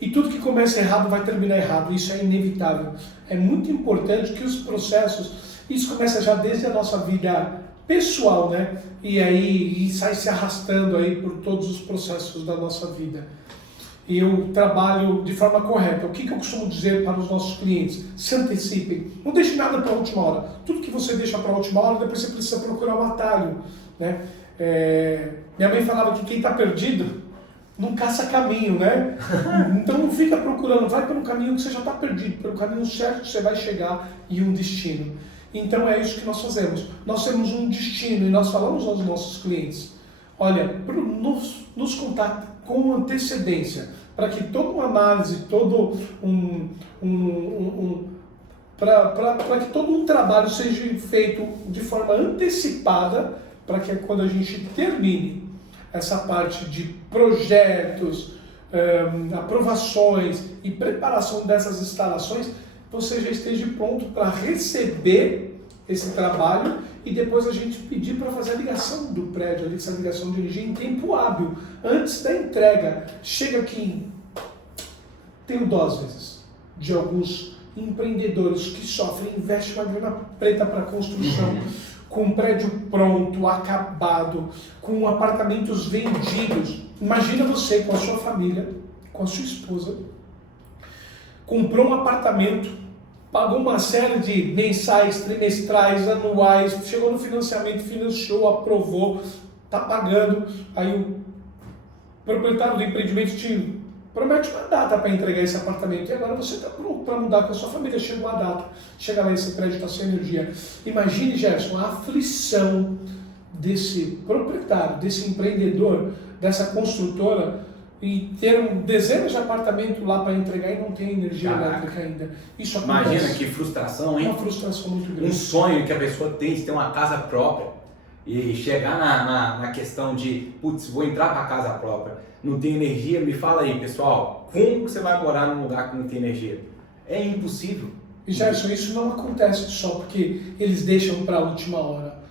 E tudo que começa errado vai terminar errado, isso é inevitável. É muito importante que os processos, isso começa já desde a nossa vida pessoal, né? E aí sai se arrastando aí por todos os processos da nossa vida. E eu trabalho de forma correta. O que eu costumo dizer para os nossos clientes? Se antecipem. Não deixe nada para a última hora. Tudo que você deixa para a última hora, depois você precisa procurar um atalho, né? Minha mãe falava que quem está perdido não caça caminho, né? Então não fica procurando, vai pelo caminho que você já está perdido, pelo caminho certo você vai chegar em um destino. Então é isso que nós fazemos. Nós temos um destino e nós falamos aos nossos clientes, olha, nos contate com antecedência, para que toda uma análise, para que todo um trabalho seja feito de forma antecipada, para que quando a gente termine essa parte de projetos, aprovações e preparação dessas instalações, você já esteja pronto para receber esse trabalho e depois a gente pedir para fazer a ligação do prédio, essa ligação de energia em tempo hábil, antes da entrega. Chega aqui, tenho dó às vezes de alguns empreendedores que sofrem, investem uma grana preta para construção, com um prédio pronto, acabado, com apartamentos vendidos. Imagina você com a sua família, com a sua esposa, comprou um apartamento, pagou uma série de mensais, trimestrais, anuais, chegou no financiamento, financiou, aprovou, está pagando, aí o proprietário do empreendimento te promete uma data para entregar esse apartamento e agora você está pronto para mudar com a sua família, chegou a data, chega lá esse prédio está sem energia. Imagine, Gerson, a aflição desse proprietário, desse empreendedor, dessa construtora e ter dezenas de apartamentos lá para entregar e não tem energia elétrica ainda. Isso acontece. Imagina que frustração, hein? Uma frustração muito grande. Um sonho que a pessoa tem de ter uma casa própria e chegar na questão de, putz, vou entrar para a casa própria, não tem energia, me fala aí, pessoal, como que você vai morar num lugar que não tem energia? É impossível. E Gerson, isso não acontece só porque eles deixam para a última hora.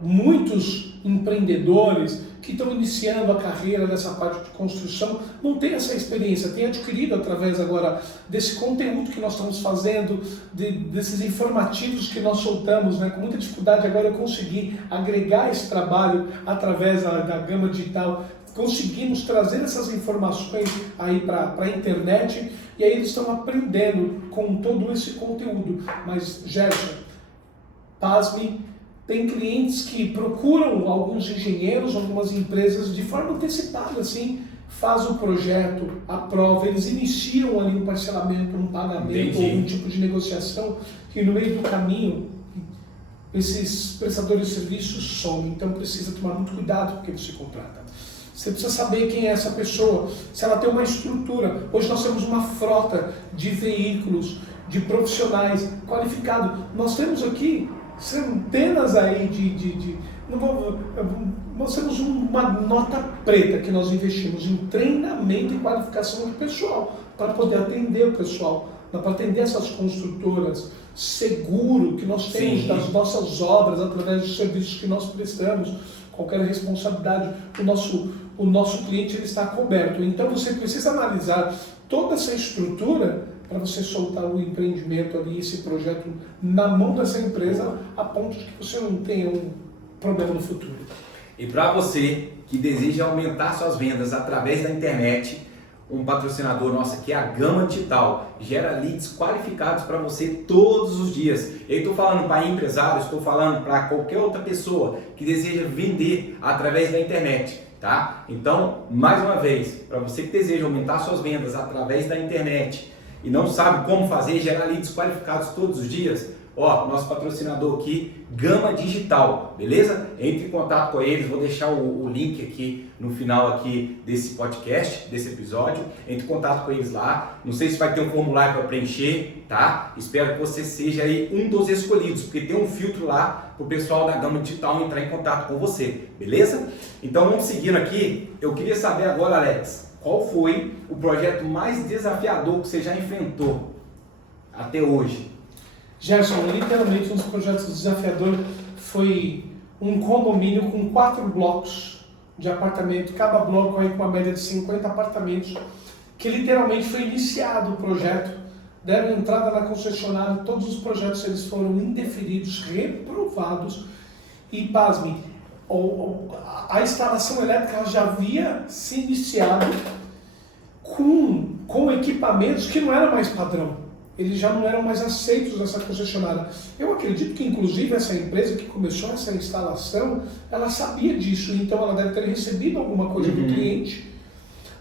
Muitos empreendedores que estão iniciando a carreira nessa parte de construção não têm essa experiência, têm adquirido através agora desse conteúdo que nós estamos fazendo, desses informativos que nós soltamos, né? Com muita dificuldade agora eu consegui agregar esse trabalho através da Gama Digital, conseguimos trazer essas informações aí para a internet e aí eles estão aprendendo com todo esse conteúdo. Mas, Gerson, pasme, tem clientes que procuram alguns engenheiros, algumas empresas de forma antecipada, assim, faz o projeto, aprova, eles iniciam ali um parcelamento, um pagamento ou um tipo de negociação que no meio do caminho esses prestadores de serviços somem, então precisa tomar muito cuidado com quem você contrata. Você precisa saber quem é essa pessoa, se ela tem uma estrutura. Hoje nós temos uma frota de veículos, de profissionais qualificados. Nós temos aqui centenas aí nós temos uma nota preta que nós investimos em treinamento e qualificação de pessoal, para poder atender o pessoal, para atender essas construtoras, seguro que nós temos das nossas obras, através dos serviços que nós prestamos, qualquer responsabilidade, o nosso cliente ele está coberto. Então você precisa analisar toda essa estrutura para você soltar o empreendimento ali, esse projeto na mão dessa empresa, a ponto de que você não tenha um problema no futuro. E para você que deseja aumentar suas vendas através da internet, um patrocinador nosso aqui é a Gama Digital, gera leads qualificados para você todos os dias. Eu estou falando para empresários, estou falando para qualquer outra pessoa que deseja vender através da internet, tá? Então, mais uma vez, para você que deseja aumentar suas vendas através da internet e não sabe como fazer, gerar leads qualificados todos os dias, ó, nosso patrocinador aqui, Gama Digital, beleza? Entre em contato com eles, vou deixar o link aqui no final aqui desse podcast, desse episódio. Entre em contato com eles lá, não sei se vai ter um formulário para preencher, tá? Espero que você seja aí um dos escolhidos, porque tem um filtro lá para o pessoal da Gama Digital entrar em contato com você, beleza? Então vamos seguindo aqui, eu queria saber agora, Alex, qual foi o projeto mais desafiador que você já enfrentou até hoje? Gerson, literalmente um dos projetos desafiadores foi um condomínio com 4 blocos de apartamento, cada bloco aí com uma média de 50 apartamentos, que literalmente foi iniciado o projeto, deram entrada na concessionária, todos os projetos eles foram indeferidos, reprovados e, pasme, a instalação elétrica já havia se iniciado com equipamentos que não eram mais padrão. Eles já não eram mais aceitos nessa concessionária. Eu acredito que, inclusive, essa empresa que começou essa instalação, ela sabia disso, então ela deve ter recebido alguma coisa do cliente.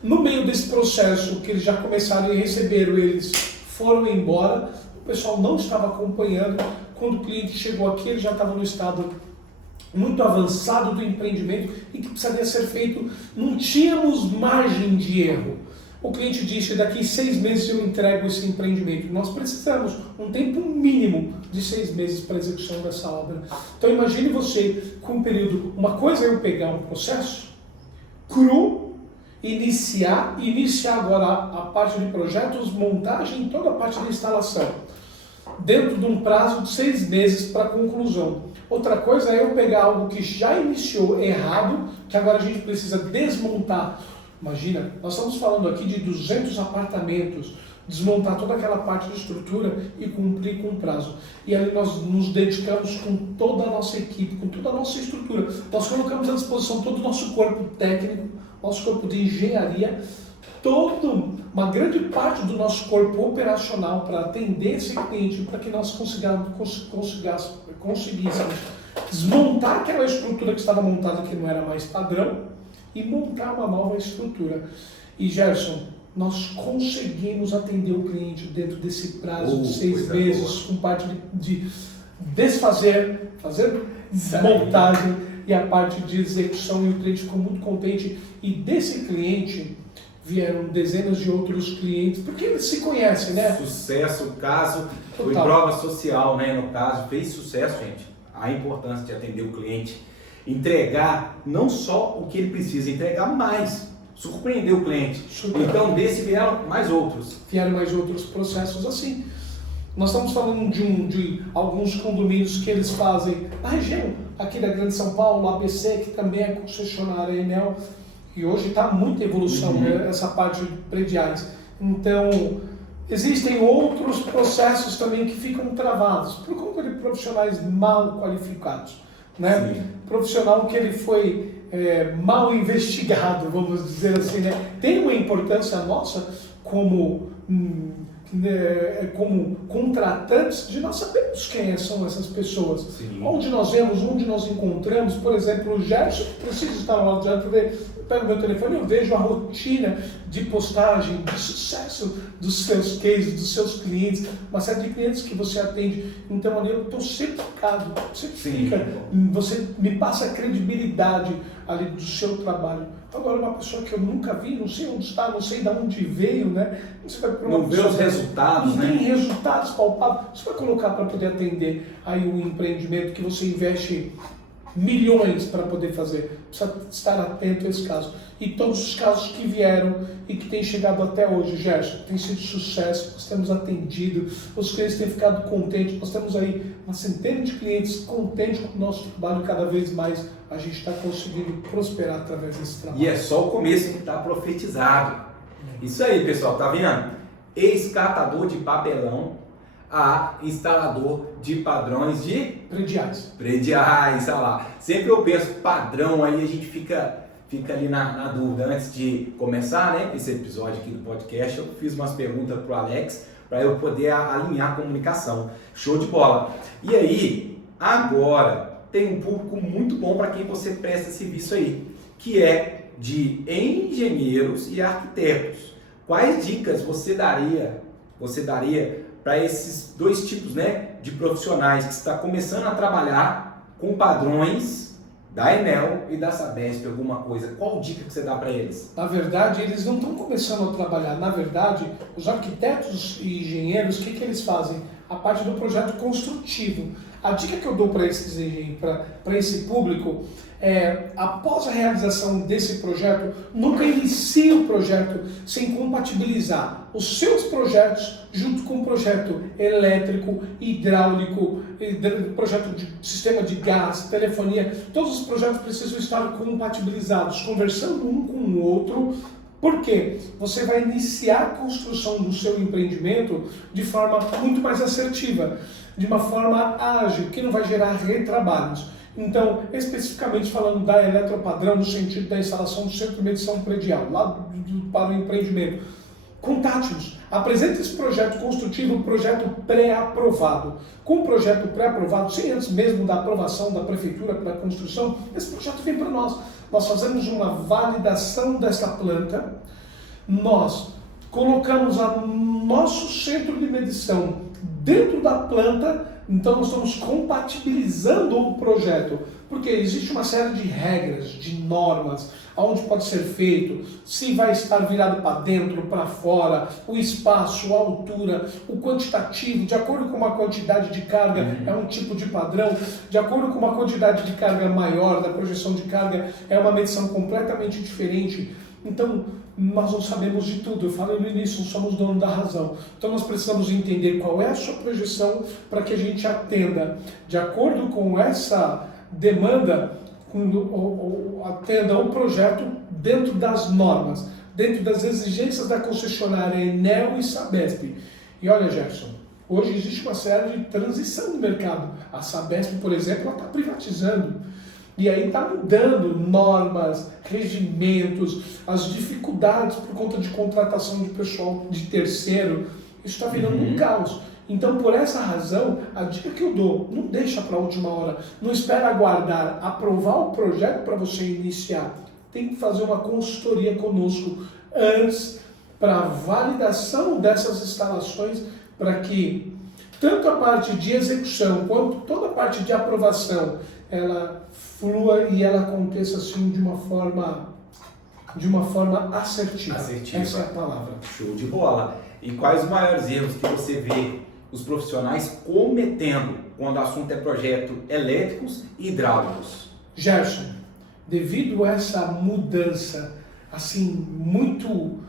No meio desse processo que eles já começaram e receberam, eles foram embora, o pessoal não estava acompanhando. Quando o cliente chegou aqui, ele já estava no estado muito avançado do empreendimento e que precisaria ser feito, não tínhamos margem de erro. O cliente disse, daqui 6 meses eu entrego esse empreendimento. Nós precisamos um tempo mínimo de 6 meses para a execução dessa obra. Então imagine você com um período, uma coisa é eu pegar um processo cru, iniciar agora a parte de projetos, montagem, toda a parte de instalação, dentro de um prazo de 6 meses para conclusão. Outra coisa é eu pegar algo que já iniciou errado, que agora a gente precisa desmontar. Imagina, nós estamos falando aqui de 200 apartamentos, desmontar toda aquela parte de estrutura e cumprir com o prazo. E ali nós nos dedicamos com toda a nossa equipe, com toda a nossa estrutura. Nós colocamos à disposição todo o nosso corpo técnico, nosso corpo de engenharia, uma grande parte do nosso corpo operacional para atender esse cliente, para que nós conseguíssemos desmontar aquela estrutura que estava montada que não era mais padrão e montar uma nova estrutura. E Gerson, nós conseguimos atender o cliente dentro desse prazo de 6 meses, com parte de desfazer, fazer desmontagem e a parte de execução, e o cliente ficou muito contente. E desse cliente vieram dezenas de outros clientes, porque eles se conhecem, né? Sucesso, o caso foi prova social, né? No caso, fez sucesso, gente. A importância de atender o cliente, entregar não só o que ele precisa, entregar mais, surpreender o cliente. Então, desse vieram mais outros. Vieram mais outros processos assim. Nós estamos falando de alguns condomínios que eles fazem na região, aqui da Grande São Paulo, ABC, que também é concessionária Enel, e hoje está muita evolução, né, essa parte de prediais. Então, existem outros processos também que ficam travados por conta de profissionais mal qualificados, né? Sim. Profissional que ele foi mal investigado, vamos dizer assim, né? Tem uma importância nossa como contratantes, de nós sabermos quem são essas pessoas. Sim. Onde nós vemos, onde nós encontramos, por exemplo, o Gerson, preciso estar no lado do Gerson, eu pego meu telefone e eu vejo a rotina de postagem, de sucesso dos seus cases, dos seus clientes, uma série de clientes que você atende. Então ali eu estou certificado, você me passa a credibilidade ali do seu trabalho. Agora, uma pessoa que eu nunca vi, não sei onde está, não sei de onde veio, né? Você vai não vê os resultados, não né? tem resultados palpáveis. Você vai colocar para poder atender aí um empreendimento que você investe milhões para poder fazer. Precisa estar atento a esse caso. E todos os casos que vieram e que têm chegado até hoje, Gerson, tem sido sucesso, nós temos atendido, os clientes têm ficado contentes, nós temos aí uma centena de clientes contentes com o nosso trabalho, cada vez mais a gente está conseguindo prosperar através desse trabalho. E é só o começo que está profetizado. Isso aí, pessoal, tá vendo? Ex-catador de papelão a instalador de padrões de prediais. Prediais, olha lá. Sempre eu penso padrão, aí a gente fica ali na dúvida. Antes de começar, né, esse episódio aqui do podcast, eu fiz umas perguntas pro Alex para eu poder alinhar a comunicação. Show de bola. E aí, agora tem um público muito bom para quem você presta serviço aí, que é de engenheiros e arquitetos. Quais dicas você daria para esses dois tipos, né, de profissionais que está começando a trabalhar com padrões da Enel e da Sabesp, alguma coisa? Qual dica que você dá para eles? Na verdade, eles não estão começando a trabalhar. Na verdade, os arquitetos e engenheiros, o que eles fazem? A parte do projeto construtivo. A dica que eu dou para esse público é, após a realização desse projeto, nunca inicie o projeto sem compatibilizar os seus projetos junto com o projeto elétrico, hidráulico, projeto de sistema de gás, telefonia. Todos os projetos precisam estar compatibilizados, conversando um com o outro. Por quê? Você vai iniciar a construção do seu empreendimento de forma muito mais assertiva, de uma forma ágil, que não vai gerar retrabalhos. Então, especificamente falando da Eletropadrão, no sentido da instalação do centro de medição predial, lá para o empreendimento, contate-nos, apresente esse projeto construtivo, um projeto pré-aprovado. Com o projeto pré-aprovado, sem antes mesmo da aprovação da prefeitura para a construção, esse projeto vem para nós. Nós fazemos uma validação dessa planta, nós colocamos o nosso centro de medição dentro da planta. Então nós estamos compatibilizando o projeto, porque existe uma série de regras, de normas, aonde pode ser feito, se vai estar virado para dentro, para fora, o espaço, a altura, o quantitativo, de acordo com uma quantidade de carga, é um tipo de padrão, de acordo com uma quantidade de carga maior, da projeção de carga, é uma medição completamente diferente. Então, nós não sabemos de tudo, eu falei no início, não somos dono da razão. Então nós precisamos entender qual é a sua projeção para que a gente atenda, de acordo com essa demanda, atenda o projeto dentro das normas, dentro das exigências da concessionária Enel e Sabesp. E olha, Gerson, hoje existe uma série de transição no mercado. A Sabesp, por exemplo, ela está privatizando. E aí está mudando normas, regimentos, as dificuldades por conta de contratação de pessoal de terceiro. Isso está virando um caos. Então, por essa razão, a dica que eu dou, não deixa para a última hora. Não espera aguardar aprovar o projeto para você iniciar. Tem que fazer uma consultoria conosco antes para a validação dessas instalações, para que tanto a parte de execução quanto toda a parte de aprovação ela flua e ela aconteça assim de uma forma assertiva. Essa é a palavra. Show de bola. E quais os maiores erros que você vê os profissionais cometendo quando o assunto é projeto elétricos e hidráulicos? Gerson, devido a essa mudança assim muito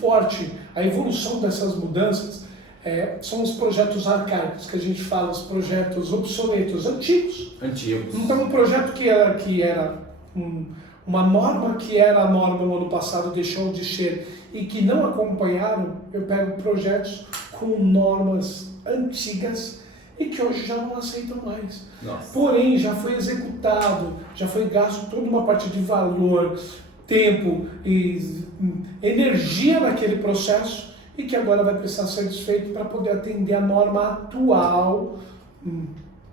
forte, a evolução dessas mudanças são os projetos arcaicos que a gente fala, os projetos obsoletos, antigos. Então um projeto que era uma norma que era a norma no ano passado deixou de ser e que não acompanharam, eu pego projetos com normas antigas e que hoje já não aceitam mais. Nossa. Porém, já foi executado, já foi gasto toda uma parte de valor, tempo e energia naquele processo e que agora vai precisar ser desfeito para poder atender a norma atual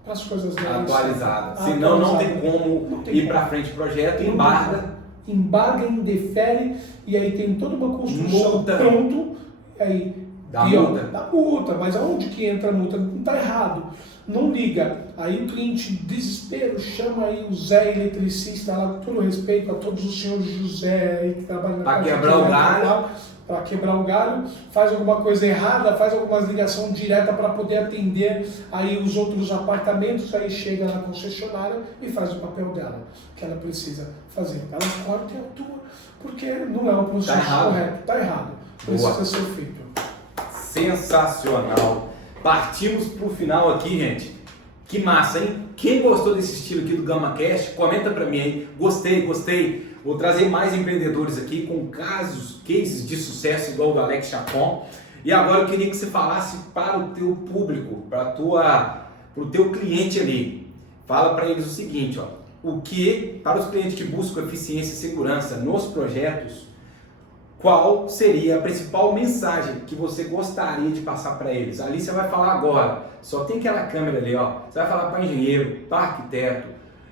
para as coisas atualizadas. Senão não tem como ir para frente o projeto, embarga, indefere e aí tem toda uma construção pronto, aí dá multa, mas aonde que entra a multa? Não está errado, não liga. Aí o cliente, desespero, chama aí o Zé eletricista, lá, com todo respeito a todos os senhores José aí que trabalham na para quebrar o galho. Para quebrar o galho, faz alguma coisa errada, faz alguma ligação direta para poder atender aí os outros apartamentos, aí chega na concessionária e faz o papel dela, que ela precisa fazer. Ela corta e atua, porque não é um processo correto, está errado, precisa ser feito. Sensacional! Partimos para o final aqui, gente. Que massa, hein? Quem gostou desse estilo aqui do GamaCast, comenta para mim aí. Gostei. Vou trazer mais empreendedores aqui com cases de sucesso igual o do Alex Chacon. E agora eu queria que você falasse para o teu público, para o teu cliente ali. Fala para eles o seguinte, ó, para os clientes que buscam eficiência e segurança nos projetos, qual seria a principal mensagem que você gostaria de passar para eles? Ali você vai falar agora, só tem aquela câmera ali, ó. Você vai falar para engenheiro, para arquiteto,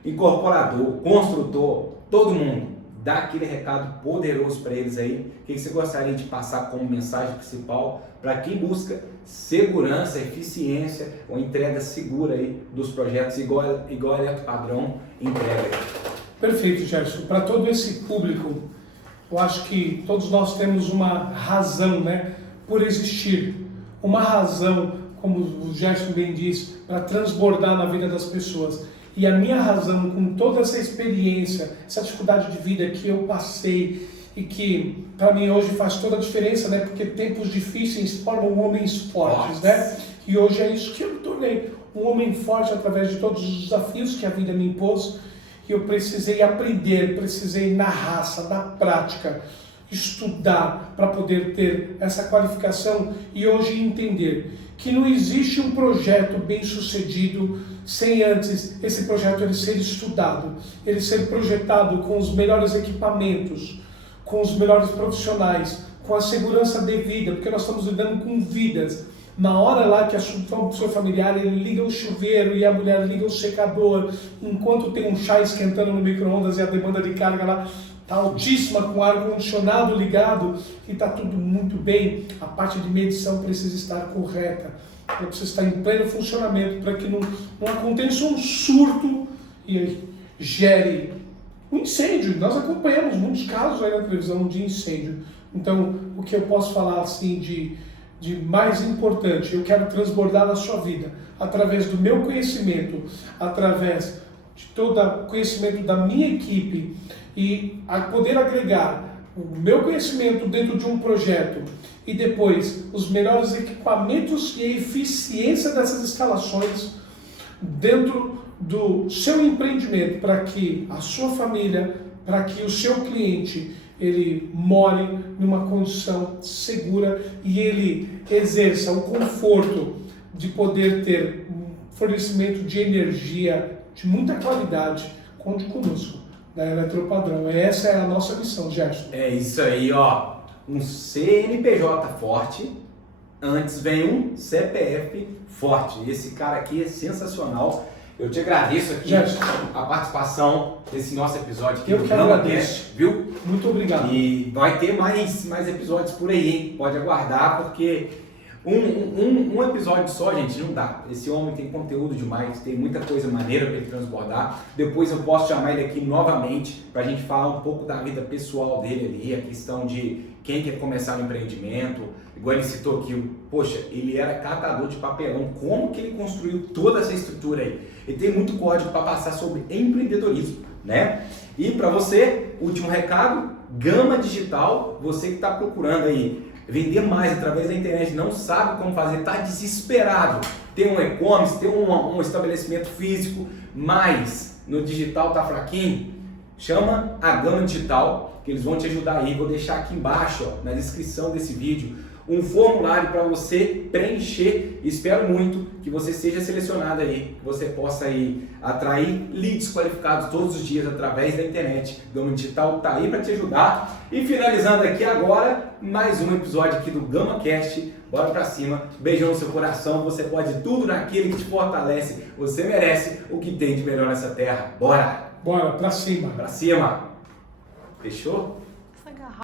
incorporador, construtor, todo mundo. Dá aquele recado poderoso para eles aí. O que você gostaria de passar como mensagem principal para quem busca segurança, eficiência ou entrega segura aí dos projetos igual a Eletropadrão entrega? Perfeito, Gerson. Para todo esse público, eu acho que todos nós temos uma razão, né, por existir. Uma razão, como o Gerson bem diz, para transbordar na vida das pessoas. E a minha razão, com toda essa experiência, essa dificuldade de vida que eu passei e que para mim hoje faz toda a diferença, né? Porque tempos difíceis formam homens fortes, né? E hoje é isso que eu me tornei, um homem forte através de todos os desafios que a vida me impôs. E eu precisei aprender, precisei na raça, na prática, estudar para poder ter essa qualificação e hoje entender que não existe um projeto bem sucedido sem antes esse projeto ele ser estudado, ele ser projetado com os melhores equipamentos, com os melhores profissionais, com a segurança devida, porque nós estamos lidando com vidas. Na hora lá que a sua familiar, ele liga o chuveiro e a mulher liga o secador, enquanto tem um chá esquentando no micro-ondas e a demanda de carga lá está altíssima, com o ar-condicionado ligado, e está tudo muito bem, a parte de medição precisa estar correta, ela precisa estar em pleno funcionamento para que não aconteça um surto e gere um incêndio. Nós acompanhamos muitos casos aí na televisão de incêndio. Então, o que eu posso falar assim de mais importante, eu quero transbordar na sua vida, através do meu conhecimento, através de todo o conhecimento da minha equipe e a poder agregar o meu conhecimento dentro de um projeto e depois os melhores equipamentos e a eficiência dessas instalações dentro do seu empreendimento para que a sua família, para que o seu cliente ele more numa condição segura e ele exerça o conforto de poder ter um fornecimento de energia de muita qualidade, conte conosco, da Eletropadrão. Essa é a nossa missão, Gerson. É isso aí, ó. Um CNPJ forte, antes vem um CPF forte. Esse cara aqui é sensacional. Eu te agradeço aqui, Gerson, a participação desse nosso episódio aqui. Eu que agradeço. Cast, viu? Muito obrigado. E vai ter mais episódios por aí, hein? Pode aguardar, porque um episódio só, gente, não dá. Esse homem tem conteúdo demais, tem muita coisa maneira para ele transbordar. Depois eu posso chamar ele aqui novamente para a gente falar um pouco da vida pessoal dele ali, a questão de quem quer começar no empreendimento. Igual ele citou aqui, poxa, ele era catador de papelão. Como que ele construiu toda essa estrutura aí? Ele tem muito código para passar sobre empreendedorismo, né? E para você, último recado, Gama Digital, você que está procurando aí vender mais através da internet, não sabe como fazer, está desesperado, tem um e-commerce, tem um estabelecimento físico, mas no digital está fraquinho, chama a Gama Digital, que eles vão te ajudar aí. Vou deixar aqui embaixo, ó, na descrição desse vídeo, um formulário para você preencher. Espero muito que você seja selecionado aí, que você possa aí atrair leads qualificados todos os dias através da internet. Gama Digital tá aí para te ajudar. E finalizando aqui agora, mais um episódio aqui do GamaCast. Bora pra cima, beijão no seu coração. Você pode tudo naquele que te fortalece. Você merece o que tem de melhor nessa terra. Bora! Bora, pra cima. Pra cima! Fechou?